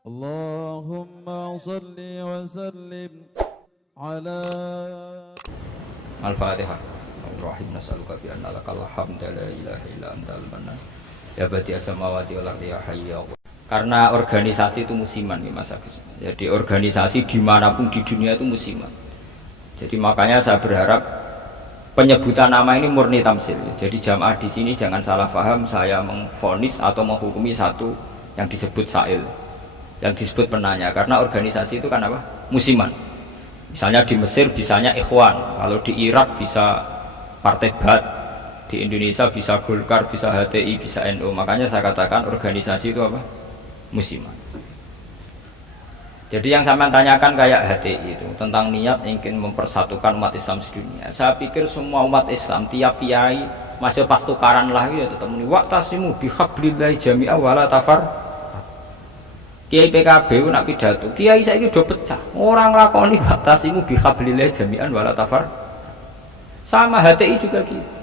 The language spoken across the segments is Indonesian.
Allahumma salli wa sallim ala Al-Fatihah. Ar-Rahim nas'aluka bi anna lakal hamda la ilaha illa antal mannan. Ya badi as-samawati wal ardi ya hayyu ya. Karena organisasi itu musiman nih Mas Agus. Jadi organisasi dimanapun di dunia itu musiman. Jadi makanya saya berharap penyebutan nama ini murni tamsil. Jadi jamaah di sini jangan salah paham saya mengvonis atau menghukumi satu yang disebut sa'il, yang disebut penanya, karena organisasi itu kan apa? Musiman. Misalnya di Mesir bisanya Ikhwan, kalau di Irak bisa Partai Ba'ath, di Indonesia bisa Golkar, bisa HTI, bisa NU. Makanya saya katakan organisasi itu apa? Musiman. Jadi yang saya tanyakan kayak HTI itu tentang niat ingin mempersatukan umat Islam sedunia. Saya pikir semua umat Islam tiap kiai masih pas tukaran lagi ya tetap muni waqtasimu bihablillahi jami'a wala tafar. Kiai PKB nak pidato, kiai saiki udah pecah. Orang lakoni waqtasimu bihablillahi jami'an wala tafar. Sama HTI juga gitu.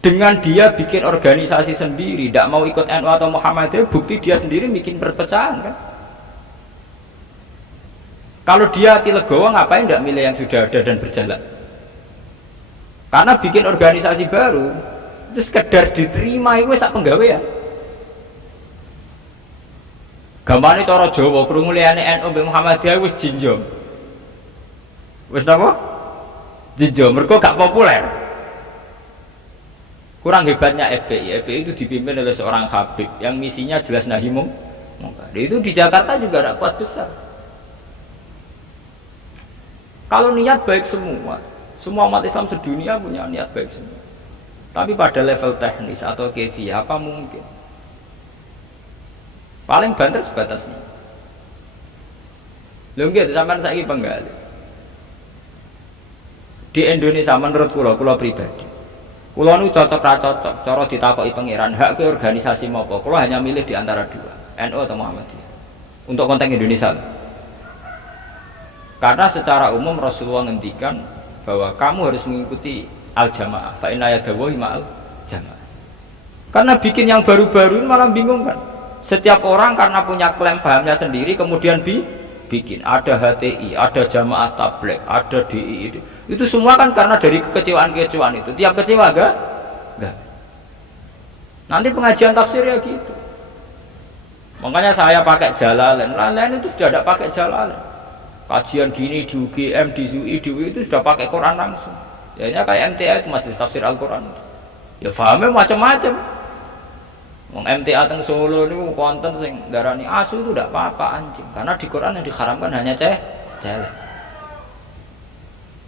Dengan dia bikin organisasi sendiri, tidak mau ikut NU atau Muhammadiyah, bukti dia sendiri bikin perpecahan kan. Kalau dia hati legowo ngapain tidak milih yang sudah ada dan berjalan? Karena bikin organisasi baru itu sekedar diterima itu sak penggawean. Gampangnya cara Jawa krungu liyane NU mbek Muhammadiyah wis jinjom. Wis napa? Jinjom mergo gak populer. Kurang hebatnya FPI. FPI itu dipimpin oleh seorang Habib yang misinya jelas nahi mungkar. Itu di Jakarta juga ada kuat besar. Kalau niat baik semua umat Islam sedunia punya niat baik semua. Tapi pada level teknis atau kefiyah apa mungkin? Paling banter sebatas ini. Lho nggih sampean saiki penggali. Di Indonesia menurut kula pribadi. Kula nu cocok ra cocok cara ditakoki pangeran hak ke organisasi apa? Kula hanya milih di antara dua, NU atau Muhammadiyah. Untuk konteks Indonesia. Karena secara umum Rasulullah ngendikan bahwa kamu harus mengikuti al-jamaah. Fa inna yadawahi ma'al jamaah. Karena bikin yang baru-baru malah bingung kan. Setiap orang karena punya klaim fahamnya sendiri kemudian bikin ada HTI, ada jamaah tabligh, ada DI itu semua kan karena dari kekecewaan itu. Tiap kecewa enggak? Nanti pengajian tafsir ya gitu. Makanya saya pakai Jalalain. Lain itu sudah ada pakai Jalalain. Kajian gini di UGM, di UI, di UI itu sudah pakai Quran langsung. Ya kayak MTA itu majelis tafsir Al-Quran. Ya fahamnya macam-macam. Wong MTA teng Solo niku konten sing darani asu itu tidak apa-apa anjing, karena di Quran yang diharamkan hanya celek.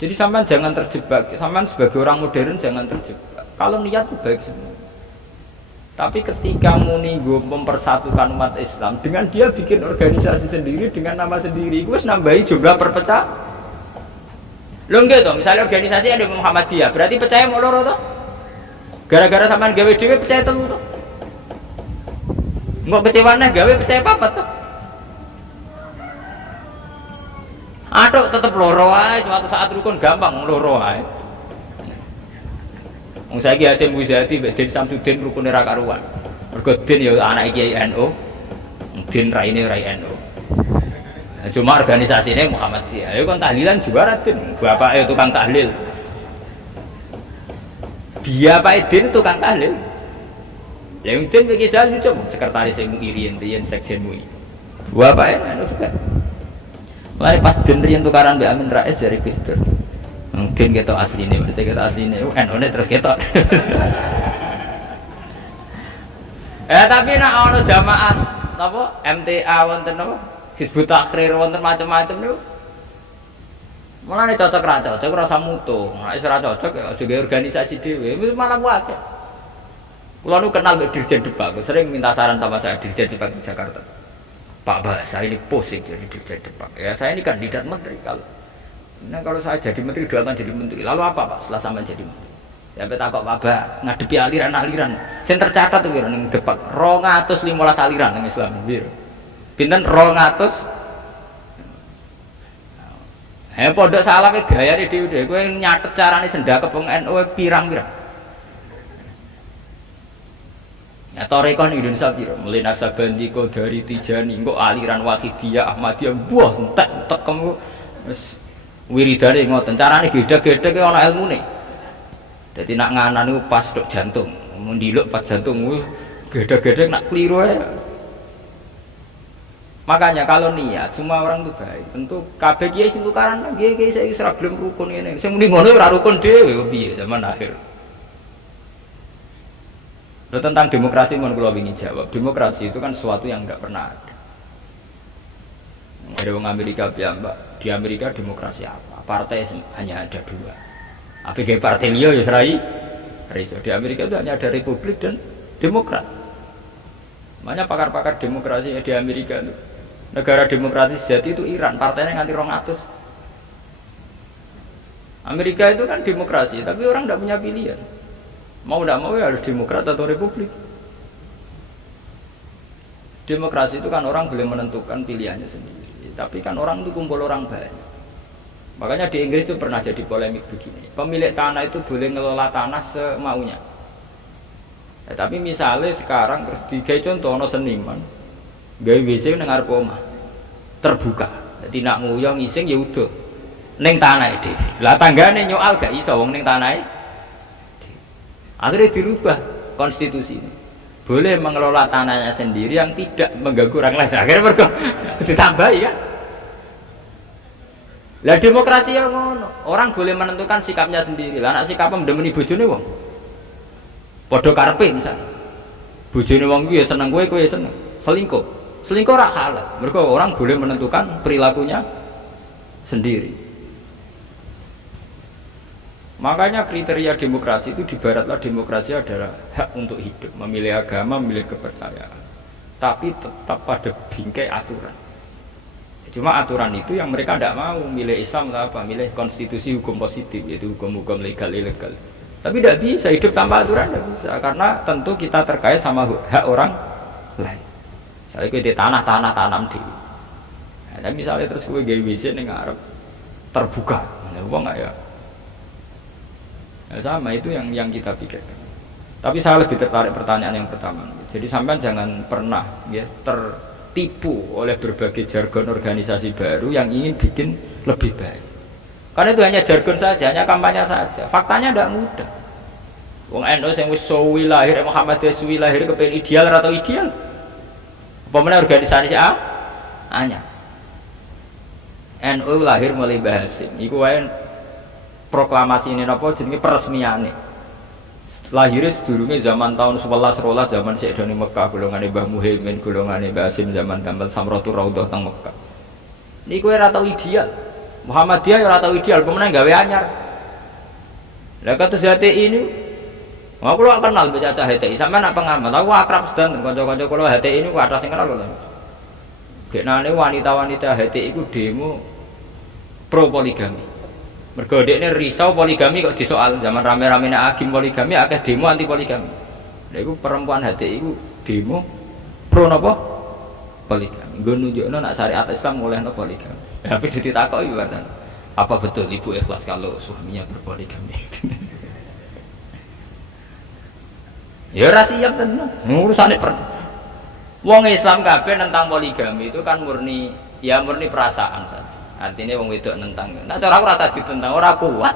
Jadi sampean jangan terjebak, sampean sebagai orang modern jangan terjebak. Kalau niat itu baik semua. Tapi ketika muni mempersatukan umat Islam dengan dia bikin organisasi sendiri dengan nama sendiri, itu nambahi jumlah perpecah. Lho nggih to, misalnya organisasi ada Muhammadiyah, berarti percaya mau loro to? Gara-gara sampean gawe dhewe percaya telu to? Nggak kecewane gawe percaya papat tuh. Aduh tetep loro ae, suatu saat rukun gampang loro ae. Wong saiki Hasyim Muzadi mbek Din Samsudin rukune ra karuan. Mergo Din ya anake Kiai NU, Din raine rai NU. Cuma organisasine Muhammadiyah. Ayo kon tahlilan juara Din, bapake tukang tahlil. Bapake Din tukang tahlil. Yang tim bagi saya lucu, sekretaris MUI Rian sekjen MUI. Gua apa ya? Anu juga. Mulai pas den Rian tukaran Mbak Amin Rais dari Pister. Mungkin kita aslinya, berarti kita aslinya. NU terus kita. Tapi nak ono jamaah, apa? MTA wonten apa? Hizbut Tahrir wonten macam-macam niku. Mulane cocok ra cocok ora samuto. Nek ora cocok ya aja organisasi dhewe, malah wae. Kalau nu kenal Dirjen Depak, sering minta saran sama saya Dirjen Depak di Jakarta. Pak Bah, saya ini pusing jadi Dirjen Depak. Ya saya ini kandidat menteri kalau. Nah kalau saya jadi menteri doakan jadi menteri. Lalu apa Pak setelah sampai jadi menteri? Ya beta Pak Bah ngadepi aliran-aliran. Sen tercatat tuh kira ning Depak 215 aliran ning Islam. Pinten 200. Pondok salah gayane dhewe-dhewe kowe nyatet carane sendakep wong NU pirang-pirang. Ya tarekah ning Indonesia piro? Mulai Naksabandi, Qadari, Tijani, engko aliran Wahidiyah, Ahmadiyah, buah entek kamu wis wiridane ngoten. Carane gedhe-gedhe ana ilmune. Dadi nak nganan niku pas tok jantung, mendiluk pas jantung gedhe-gedhe nak kliru ae. Makanya kalau niat semua orang itu baik. Tentu kabeh kiai sing tukaran kiai saiki ora gelem rukun ngene. Sing muni ngono ora rukun dhewe piye zaman akhir. Lalu tentang demokrasi mohon kula wingi jawab. Demokrasi itu kan sesuatu yang tidak pernah ada. Ada orang Amerika piyambak. Di Amerika demokrasi apa? Partai hanya ada dua. APG partai liya ya serai. Di Amerika itu hanya ada Republik dan Demokrat. Makanya pakar-pakar demokrasi di Amerika itu negara demokratis sejati itu Iran. Partainya nganti 200. Amerika itu kan demokrasi, tapi orang tidak punya pilihan. Mau tidak mau ya harus Demokrat atau Republik. Demokrasi itu kan orang boleh menentukan pilihannya sendiri. Tapi kan orang itu kumpul orang banyak. Makanya di Inggris itu pernah jadi polemik begini. Pemilik tanah itu boleh ngelola tanah semaunya. Ya, tapi misalnya sekarang terus digawe contoh ono seniman gawe WC ning ngarep omah. Terbuka. Jadi nak nguyong ising ya udah ning tanahe dhewe. Lah tanggane nyoal gak iso wong ning tanahe. Akhirnya dirubah konstitusi ini. Boleh mengelola tanahnya sendiri yang tidak mengganggu orang lain. Akhirnya mereka ditambahi kan. Lah demokrasi yang ngono. Orang boleh menentukan sikapnya sendiri. Lah anak sikapnya mendemeni bojone wong. Padha karepe misalnya. Bojone wong kuwi ya seneng kowe ya seneng. Selingkuh. Selingkuh ora halal. Mereka orang boleh menentukan perilakunya sendiri. Makanya kriteria demokrasi itu di baratlah demokrasi adalah hak untuk hidup, memilih agama, memilih kepercayaan. Tapi tetap pada bingkai aturan. Cuma aturan itu yang mereka tidak mau, milih Islam atau apa, milih konstitusi hukum positif, yaitu hukum-hukum legal ilegal. Tapi tidak bisa hidup tanpa aturan, tidak bisa, karena tentu kita terkait sama hak orang lain. Misalnya kita di tanah tanam di. Nah, misalnya terus gue gawe WC ning ngarep terbuka, uang nggak ya? Ya, sama itu yang kita pikirkan. Tapi saya lebih tertarik pertanyaan yang pertama. Jadi sampean jangan pernah ya tertipu oleh berbagai jargon organisasi baru yang ingin bikin lebih baik. Karena itu hanya jargon saja, hanya kampanye saja. Faktanya tidak mudah. Wong NU sing wis suwi lahir Muhammadiyah suwi lahir kepen ideal atau ideal? Apa meneh organisasi hanya NU lahir mulai Mbah Hasim. Iku wae proklamasi ini apa jenenge peresmiane. Lahirnya sedurunge zaman tahun 11 rolas zaman Sayyidina Mekah golongane Mbah Muhaimin, golongane Mbah Hasim zaman Damal Samratul Raudhah teng Mekah. Niku ora tau ideal. Muhammadiyah ora tau ideal, pemenang gawe anyar. Lah kados HTI ini aku lo kenal baca HTI, sampean apa pengamat? Aku akrab sedang kanca-kanca kula HTI ini ku atas sing kenal lho. Genane wanita-wanita HTI ku demo pro poligami. Mergo dekne risau poligami kok disoal zaman rame-ramene agim poligami akeh demo anti poligami. Lha iku perempuan HTI iku demo pro napa? Poligami. Nggo nunjukno nek syariat Islam olehno poligami. Tapi ditakoki katan. Apa betul ibu ikhlas kalau suaminya berpoligami? Ya ora siap tenan. Urusane wong Islam kabeh tentang poligami itu kan murni perasaan saja. Artinya wong wedok nentang. Nah cara aku rasa ditentang ora kuat.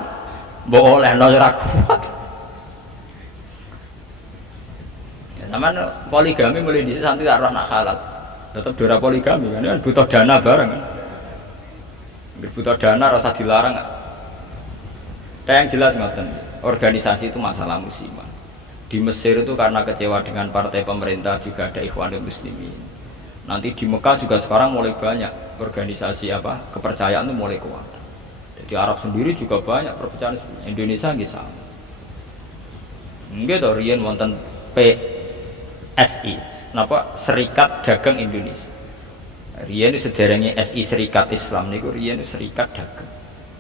Mbok olehno ora kuat. Ya sampean poligami mulai dhisik santi tak roh nak halal. Tetep dora poligami kan butuh dana bareng kan. Butuh dana rasa dilarang kan. Yang jelas ngoten, organisasi itu masalah musiman. Di Mesir itu karena kecewa dengan partai pemerintah juga ada Ikhwanul Muslimin. Nanti di Mekah juga sekarang mulai banyak organisasi kepercayaan itu mulai kuat. Jadi Arab sendiri juga banyak perpecahan. Indonesia nggih sama. Nggih to riyen wonten PSI, napa Serikat Dagang Indonesia. Riyen sederenge SI Serikat Islam niku riyen Serikat Dagang.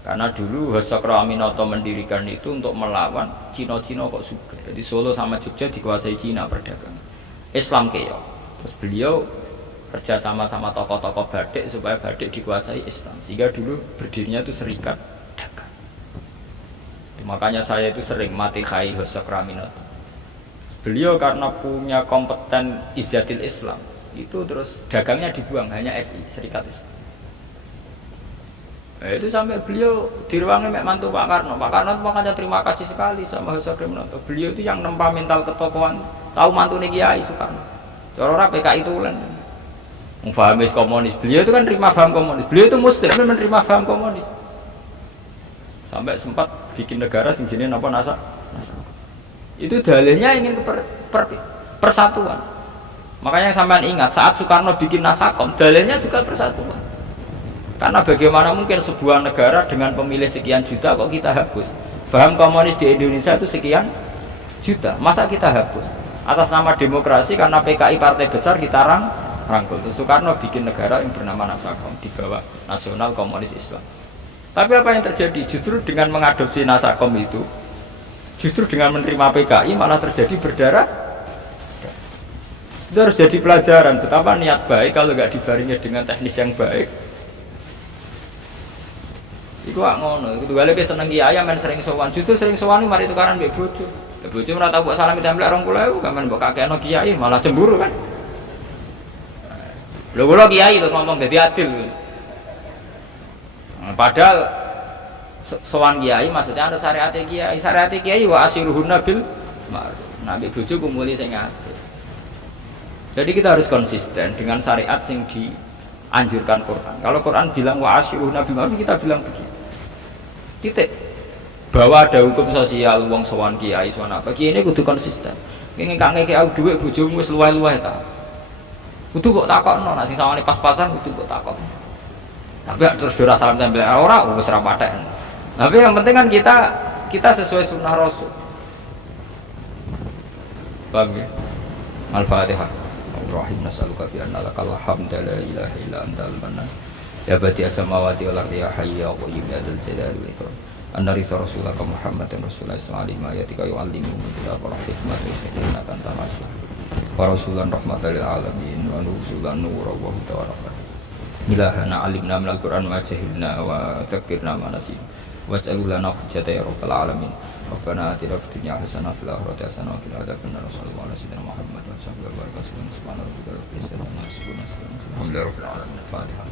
Karena dulu Hasakra Aminoto mendirikan itu untuk melawan Cina-Cina kok suka. Jadi Solo sama Jogja dikuasai Cina perdagangan. Islam keok. Terus beliau kerja sama tokoh-tokoh batik supaya batik dikuasai Islam, sehingga dulu berdirinya itu Serikat Dagang. Makanya saya itu sering mati khai Hasakra Aminoto. Beliau karena punya kompeten izzatil Islam, itu terus dagangnya dibuang, hanya SI, Serikat Islam. Nah, itu sampai beliau di ruangnya mek mantu Pak Karno. Pak Karno itu makanya terima kasih sekali sama Hasadim Noto. Beliau itu yang nempa mental ketokohan, tahu mantu Kiai Soekarno. Cara PKI itu ulen. Fahamis komunis. Beliau itu kan terima paham komunis. Beliau itu muslim menerima paham komunis. Sampai sempat bikin negara sing jenenge napa NASA. Itu dalihnya ingin persatuan. Makanya sampean ingat saat Soekarno bikin Nasakom, dalihnya juga persatuan. Karena bagaimana mungkin sebuah negara dengan pemilih sekian juta kok kita hapus? Paham komunis di Indonesia itu sekian juta, masa kita hapus? Atas nama demokrasi karena PKI partai besar kita rangkul. Soekarno bikin negara yang bernama Nasakom di bawah Nasional Komunis Islam. Tapi apa yang terjadi? Justru dengan mengadopsi Nasakom itu, justru dengan menerima PKI malah terjadi berdarah. Itu harus jadi pelajaran betapa niat baik kalau nggak dibarengi dengan teknis yang baik. Iku gak ngono, itu gale ke seneng kiai men sering sowan. Justru sering sowan mari tukaran mbek bojo. Ya bojo ora tau mbok salami templek 20.000, kan men mbok kakekno kiai malah cemburu kan. Lho kula kiai itu ngomong dadi adil. Padahal sowan kiai maksudnya ada syariat kiai. Syariat kiai wa asiruhunna bil ma'ruf. Nabi bojo kumuli sing apik. Jadi kita harus konsisten dengan syariat sing dianjurkan Quran. Kalau Quran bilang wa asiruhunna bil ma'ruf, kita bilang begitu. Titik. Bahwa ada hukum sosial wong sowan kiai sowan apa kiai ini kudu konsisten. Ngene kak ngeke aku dhuwit bojomu wis luwih-luwih ta. Kudu mbok takokno nek sing sawane pas-pasan kudu mbok takokno. Tapi terus ora salam tempel ora wis ora patek. Tapi yang penting kan kita sesuai sunnah Rasul. Paham ya? Al-Fatihah. Ar-Rahim nas'aluka bi anna lakal hamda la ilaha illa antal mannan. Ya badi as-samawati wal ardi ya hayyu ya qayyum ya dzal jalali wal ikram. Anna risa rasulaka Muhammadan rasulullah sallallahu alaihi wa yu'allimu kitab al-hikmah wa sakinatan tamaslah. Wa rasulan rahmatan lil alamin wa nusulan nur wa huda wa rahmah. Ilahana alimna minal Qur'an ma jahilna wa dzakirna ma nasina. Waj'al lana hujjatan ya rabbal alamin. Rabbana atina fid dunya hasanah wa fil akhirati hasanah wa qina adzabannar. Sallallahu alaihi wasallam Muhammad wa sallallahu alaihi wasallam. Subhanallah rabbil izzati amma yasifun. Alhamdulillahirabbil alamin. Fatihah.